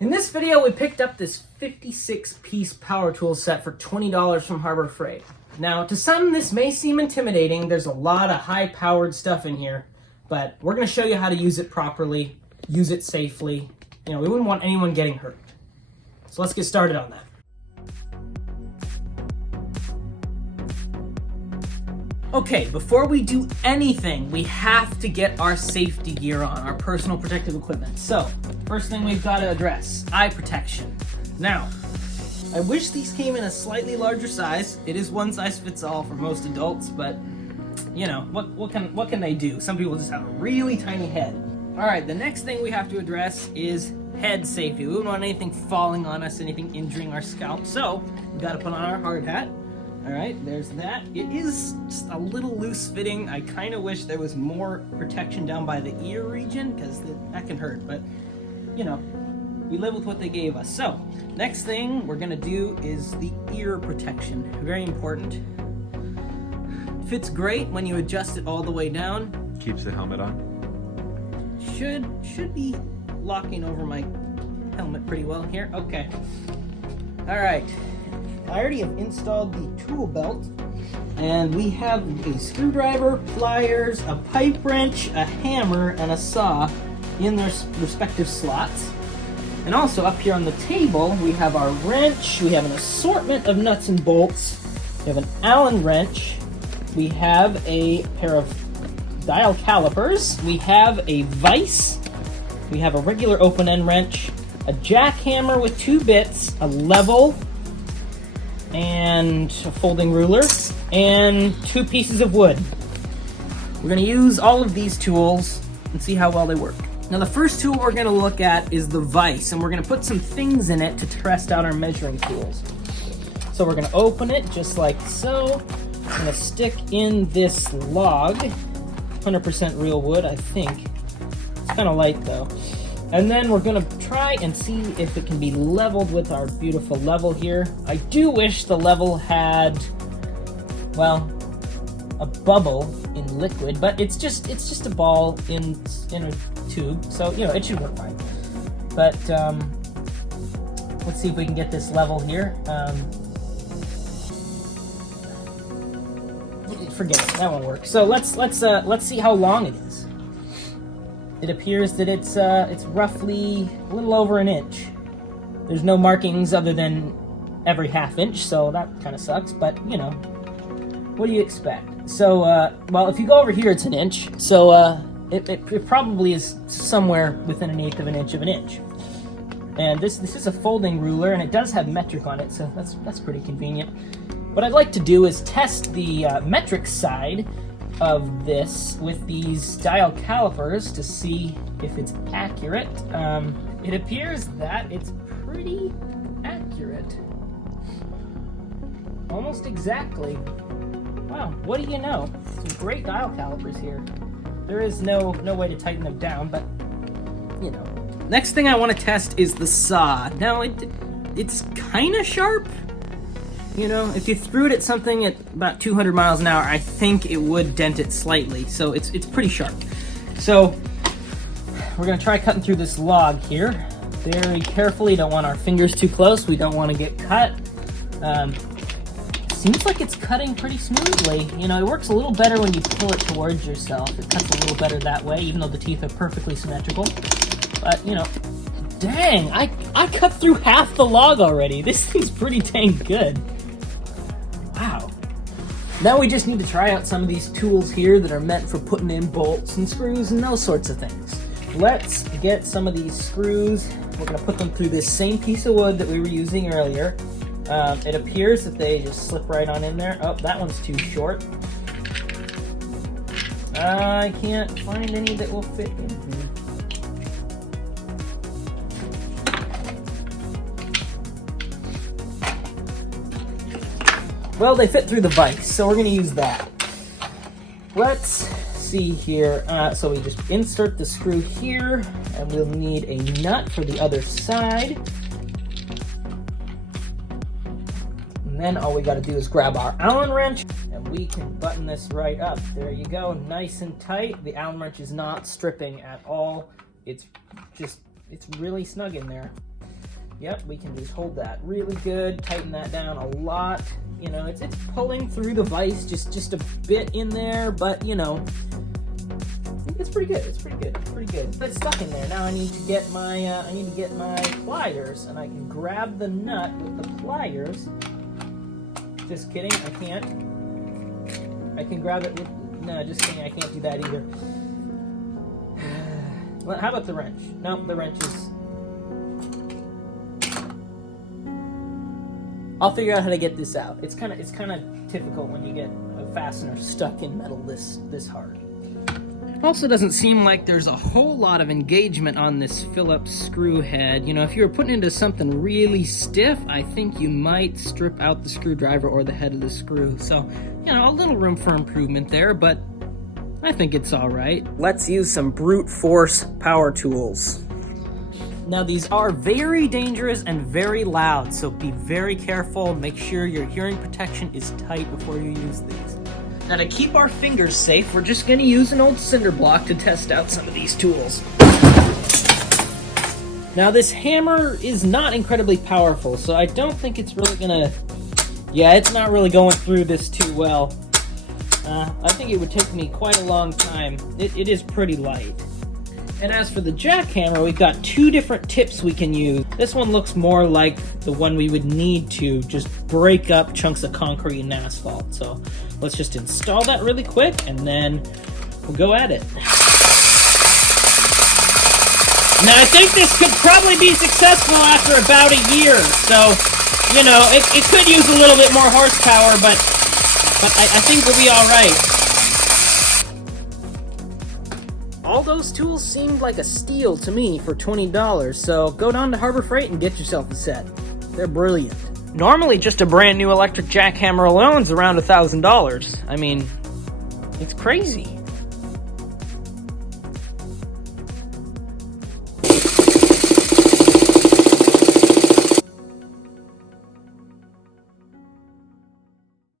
In this video, we picked up this 56-piece power tool set for $20 from Harbor Freight. Now, to some, this may seem intimidating. There's a lot of high-powered stuff in here, but we're going to show you how to use it properly, use it safely. We wouldn't want anyone getting hurt. So let's get started on that. Okay, before we do anything, we have to get our safety gear on, our personal protective equipment. So, first thing we've got to address, eye protection. Now, I wish these came in a slightly larger size. It is one size fits all for most adults, but what can they do? Some people just have a really tiny head. All right, the next thing we have to address is head safety. We don't want anything falling on us, anything injuring our scalp. So, we've got to put on our hard hat. All right, there's that. It is just a little loose fitting. I kind of wish there was more protection down by the ear region because that can hurt, but we live with what they gave us. So, next thing we're gonna do is the ear protection. Very important. Fits great when you adjust it all the way down. Keeps the helmet on. Should be locking over my helmet pretty well here. Okay. All right. I already have installed the tool belt, and we have a screwdriver, pliers, a pipe wrench, a hammer, and a saw in their respective slots. And also up here on the table, we have our wrench, we have an assortment of nuts and bolts, we have an Allen wrench, we have a pair of dial calipers, we have a vise, we have a regular open-end wrench, a jackhammer with 2 bits, a level, and a folding ruler, and 2 pieces of wood. We're going to use all of these tools and see how well they work. Now the first tool we're going to look at is the vise, and we're going to put some things in it to test out our measuring tools. So we're going to open it just like so. I'm going to stick in this log, 100% real wood, I think. It's kind of light though. And then we're gonna try and see if it can be leveled with our beautiful level here. I do wish the level had, well, a bubble in liquid, but it's just a ball in a tube, so it should work fine. But let's see if we can get this level here. Forget it, that won't work. So let's see how long it is. It appears that it's roughly a little over an inch. There's no markings other than every half inch, so that kind of sucks, but what do you expect? So, well, if you go over here, it's an inch, so it probably is somewhere within 1/8 of an inch of an inch. And this is a folding ruler, and it does have metric on it, so that's pretty convenient. What I'd like to do is test the metric side of this with these dial calipers to see if it's accurate. It appears that it's pretty accurate. Almost exactly. Wow, what do you know? Some great dial calipers here. There is no way to tighten them down, but Next thing I want to test is the saw. Now it's kind of sharp. If you threw it at something at about 200 miles an hour, I think it would dent it slightly. So it's pretty sharp. So we're gonna try cutting through this log here. Very carefully, don't want our fingers too close. We don't want to get cut. Seems like it's cutting pretty smoothly. It works a little better when you pull it towards yourself. It cuts a little better that way, even though the teeth are perfectly symmetrical. But, dang, I cut through half the log already. This thing's pretty dang good. Wow. Now we just need to try out some of these tools here that are meant for putting in bolts and screws and those sorts of things. Let's get some of these screws. We're going to put them through this same piece of wood that we were using earlier. It appears that they just slip right on in there. Oh, that one's too short. I can't find any that will fit in here. Well, they fit through the vise, so we're going to use that. Let's see here. So we just insert the screw here, and we'll need a nut for the other side. And then all we got to do is grab our Allen wrench, and we can button this right up. There you go, nice and tight. The Allen wrench is not stripping at all. It's really snug in there. Yep, we can just hold that really good, tighten that down a lot. You know, it's pulling through the vise just a bit in there, but you know, it's pretty good. It's pretty good. It's pretty good. But it's stuck in there. Now I need to get my pliers, and I can grab the nut with the pliers. Just kidding, I can't. I can grab it with, no, just kidding, I can't do that either. Well, how about the wrench? No, the wrench is... I'll figure out how to get this out. It's kind of difficult when you get a fastener stuck in metal this hard. Also doesn't seem like there's a whole lot of engagement on this Phillips screw head. You know, if you were putting it into something really stiff, I think you might strip out the screwdriver or the head of the screw. So, you know, a little room for improvement there, but I think it's all right. Let's use some brute force power tools. Now these are very dangerous and very loud, so be very careful. Make sure your hearing protection is tight before you use these. Now to keep our fingers safe, we're just going to use an old cinder block to test out some of these tools. Now this hammer is not incredibly powerful, so I don't think it's really going to... Yeah, it's not really going through this too well. I think it would take me quite a long time. It is pretty light. And as for the jackhammer, we've got two different tips we can use. This one looks more like the one we would need to just break up chunks of concrete and asphalt. So let's just install that really quick, and then we'll go at it. Now I think this could probably be successful after about a year. So, you know, it could use a little bit more horsepower, but I think we'll be all right. All those tools seemed like a steal to me for $20, so go down to Harbor Freight and get yourself a set. They're brilliant. Normally, just a brand new electric jackhammer alone is around $1,000. I mean, it's crazy.